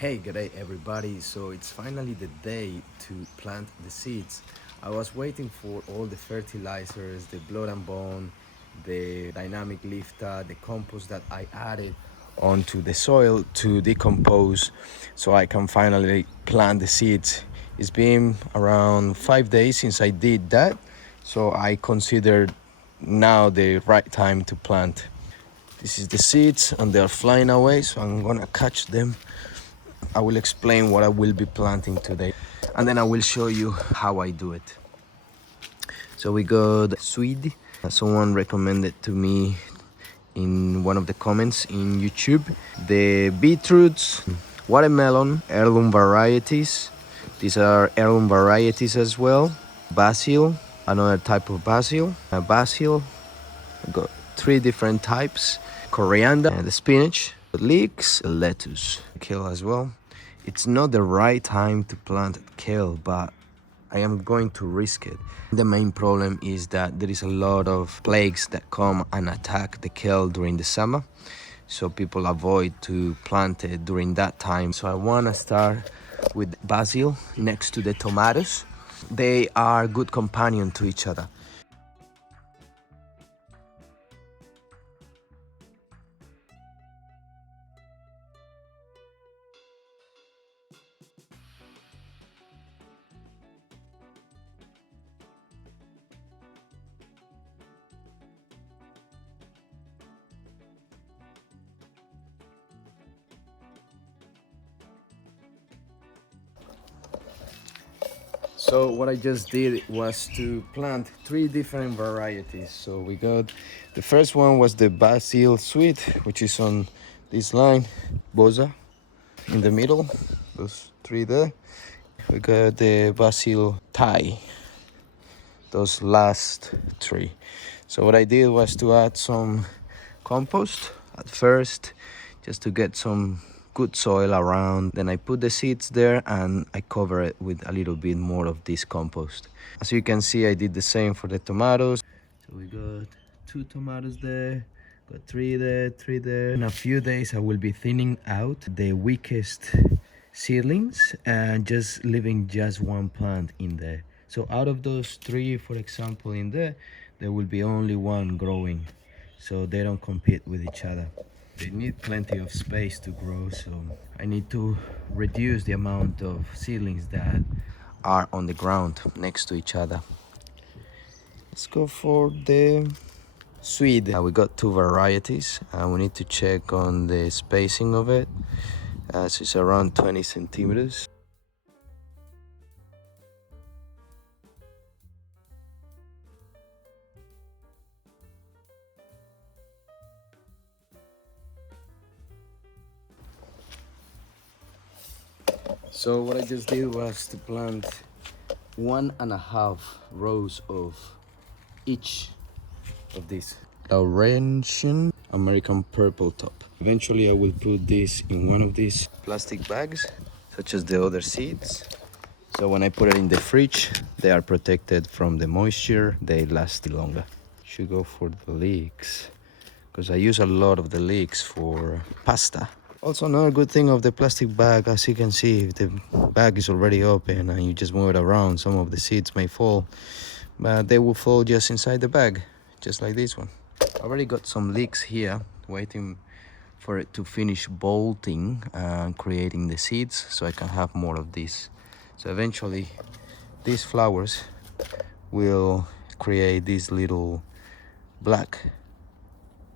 Hey, good day everybody. So it's finally the day to plant the seeds. I was waiting for all the fertilizers, the blood and bone, the dynamic lifter, the compost that I added onto the soil to decompose so I can finally plant the seeds. It's been around 5 days since I did that, so I considered now the right time to plant. This is the seeds and they're flying away, so I'm gonna catch them. I will explain what I will be planting today and then I will show you how I do it. So we got Swede. Someone recommended to me in one of the comments in YouTube. The beetroots, watermelon, heirloom varieties. These are heirloom varieties as well. Basil, another type of basil. Basil, I got three different types. Coriander, the spinach, leeks, lettuce, kale as well. It's not the right time to plant kale, but I am going to risk it. The main problem is that there is a lot of plagues that come and attack the kale during the summer, so people avoid to plant it during that time. So I want to start with basil next to the tomatoes. They are good companion to each other. So what I just did was to plant three different varieties. So we got, the first one was the basil sweet, which is on this line, Boza in the middle, those three there. We got the basil Thai, those last three. So what I did was to add some compost at first, just to get some good soil around. Then I put the seeds there and I cover it with a little bit more of this compost. As you can see, I did the same for the tomatoes. So we got two tomatoes there, got three there, three there. In a few days I will be thinning out the weakest seedlings and just leaving just one plant in there. So out of those three, for example, in there will be only one growing, so they don't compete with each other. They need plenty of space to grow, so I need to reduce the amount of seedlings that are on the ground next to each other. Let's go for the Swede. We got two varieties. We need to check on the spacing of it, as it's around 20 centimeters. So what I just did was to plant 1.5 rows of each of these. Laurentian American purple top. Eventually I will put this in one of these plastic bags, such as the other seeds. So when I put it in the fridge, they are protected from the moisture, they last longer. Should go for the leeks, because I use a lot of the leeks for pasta. Also, another good thing of the plastic bag, as you can see, if the bag is already open and you just move it around, some of the seeds may fall, but they will fall just inside the bag, just like this one. I already got some leeks here, waiting for it to finish bolting and creating the seeds, so I can have more of this. So eventually, these flowers will create these little black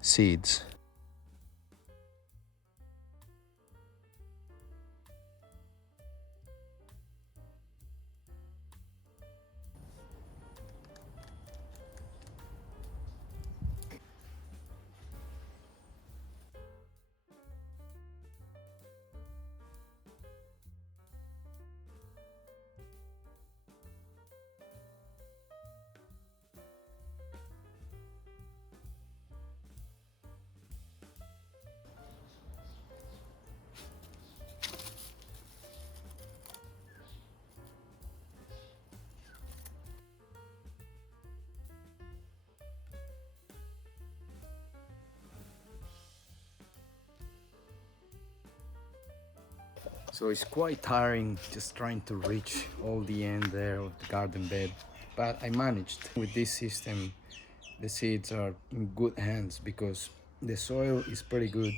seeds. So it's quite tiring just trying to reach all the end there of the garden bed. But I managed. With this system, the seeds are in good hands because the soil is pretty good.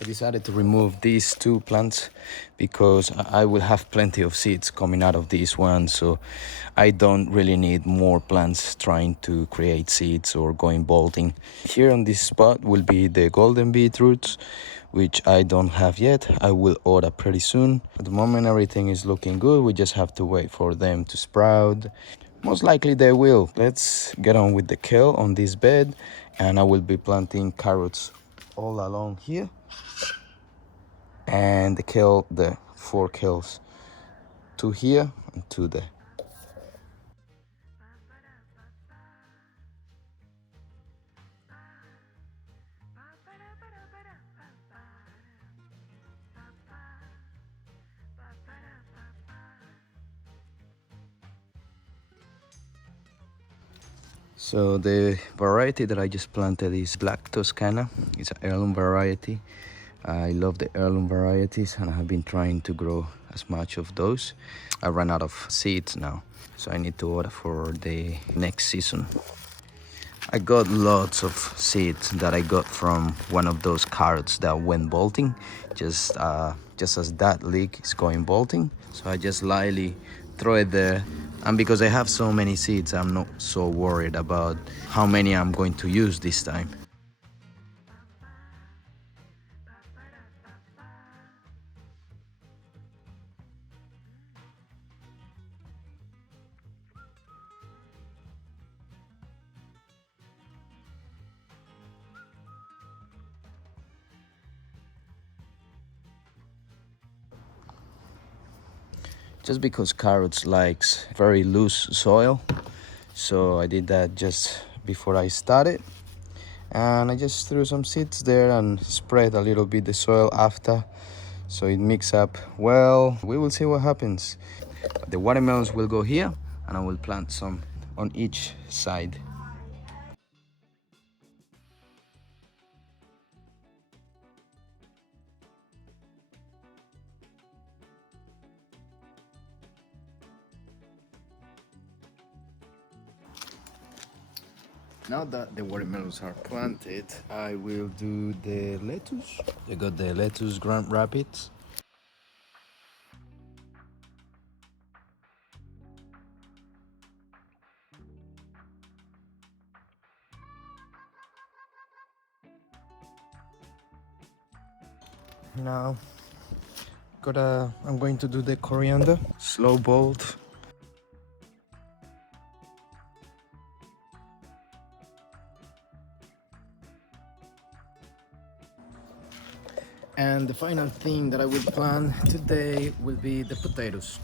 I decided to remove these two plants because I will have plenty of seeds coming out of these ones, so I don't really need more plants trying to create seeds or going bolting. Here on this spot will be the golden beetroots, which I don't have yet. I will order pretty soon. At the moment everything is looking good, we just have to wait for them to sprout. Most likely they will. Let's get on with the kale on this bed, and I will be planting carrots all along here, and the kale, the 4 kales, 2 here and 2 there. So the variety that I just planted is Black Toscana. It's an heirloom variety. I love the heirloom varieties and I have been trying to grow as much of those. I ran out of seeds now, so I need to order for the next season. I got lots of seeds that I got from one of those carrots that went bolting, just as that leek is going bolting. So I just lightly throw it there, and because I have so many seeds, I'm not so worried about how many I'm going to use this time. Just because carrots likes very loose soil, so I did that just before I started, and I just threw some seeds there and spread a little bit the soil after, so it mix up well. We will see what happens. The watermelons will go here, and I will plant some on each side. Now that the watermelons are planted, I will do the lettuce. I got the lettuce Grand Rapids. Now, I'm going to do the coriander, slow bolt. And the final thing that I will plant today will be the potatoes.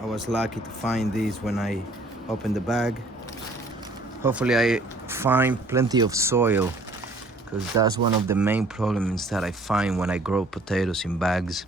I was lucky to find these when I opened the bag. Hopefully I find plenty of soil, because that's one of the main problems that I find when I grow potatoes in bags.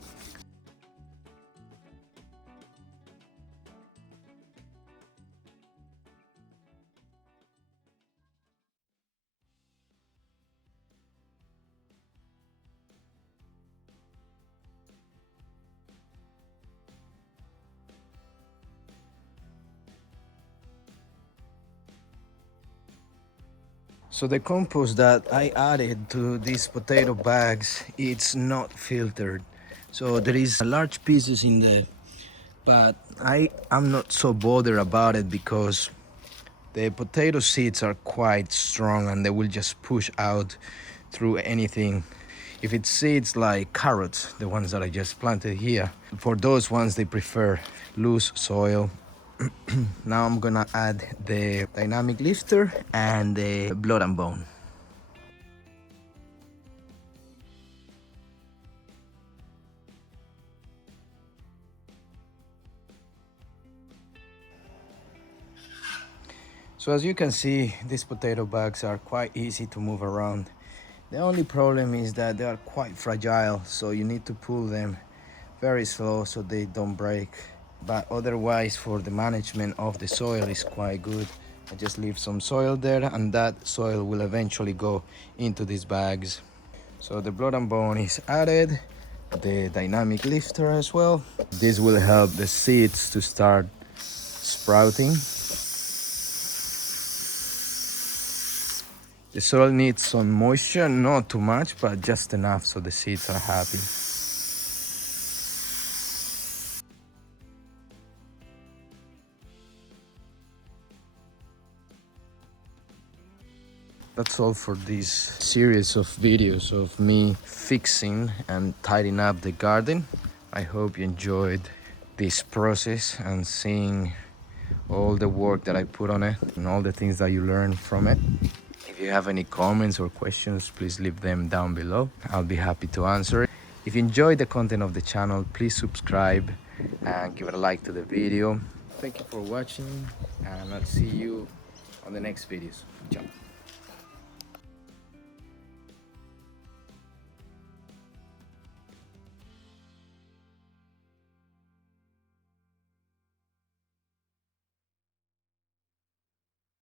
So the compost that I added to these potato bags, it's not filtered. So there is large pieces in there, but I'm not so bothered about it because the potato seeds are quite strong and they will just push out through anything. If it's seeds like carrots, the ones that I just planted here, for those ones they prefer loose soil. Now I'm gonna add the dynamic lifter and the blood and bone. So as you can see, these potato bags are quite easy to move around. The only problem is that they are quite fragile, so you need to pull them very slow so they don't break. But otherwise, for the management of the soil is quite good. I just leave some soil there, and that soil will eventually go into these bags. So the blood and bone is added. the dynamic lifter as well. This will help the seeds to start sprouting. The soil needs some moisture, not too much, but just enough so the seeds are happy. That's all for this series of videos of me fixing and tidying up the garden. I hope you enjoyed this process and seeing all the work that I put on it and all the things that you learn from it. If you have any comments or questions, please leave them down below. I'll be happy to answer it. If you enjoyed the content of the channel, please subscribe and give it a like to the video. Thank you for watching, and I'll see you on the next videos. Ciao.